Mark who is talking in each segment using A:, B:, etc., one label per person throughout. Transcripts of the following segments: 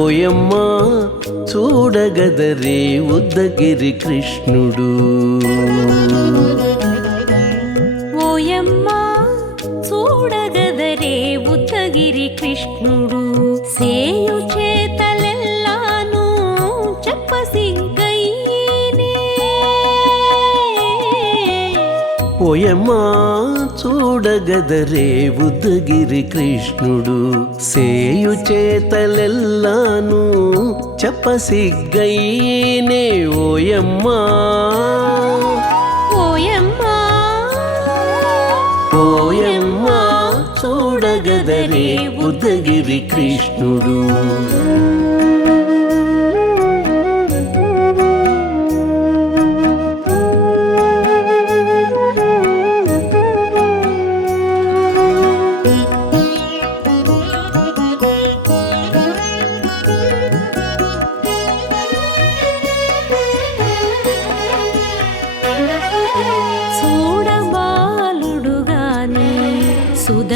A: పోయమ్మా చూడగదరే ఉద్దగిరి కృష్ణుడు. పోయమ్మా చూడగదరే ఉద్దగిరి కృష్ణుడు. సేయు చేతలెల్లాను చెప్పసిగ్గయ్యేనే ఓయమ్మా.
B: ఓయమ్మా.
A: పోయమ్మా చూడగదరే ఉద్దగిరి కృష్ణుడు.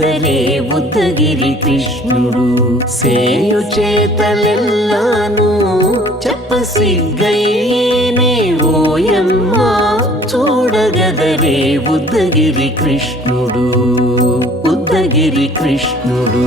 A: చూడగదరే ఉత్తగిరి కృష్ణుడు సేయు చేతలెల్లాను చెప్పసిగ్గయ్యేనే ఓయమ్మా చూడగదరే ఉద్దగిరి కృష్ణుడు ఉద్దగిరి కృష్ణుడు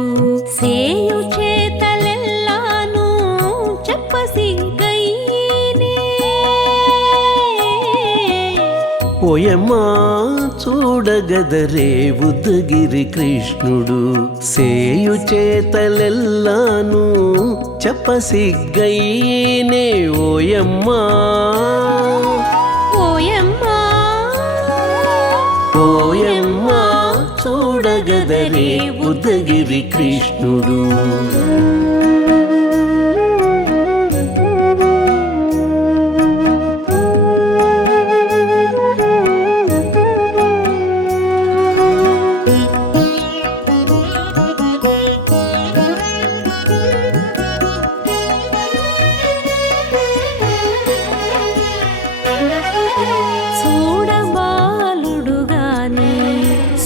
A: ఓయమ్మా చూడగదరే ఉద్దగిరి కృష్ణుడు. సేయు చేతలెల్లాను చెప్పసిగ్గయ్యేనే ఓయమ్మా.
B: ఓయమ్మా
A: ఓయమ్మా చూడగదరే ఉద్దగిరి కృష్ణుడు.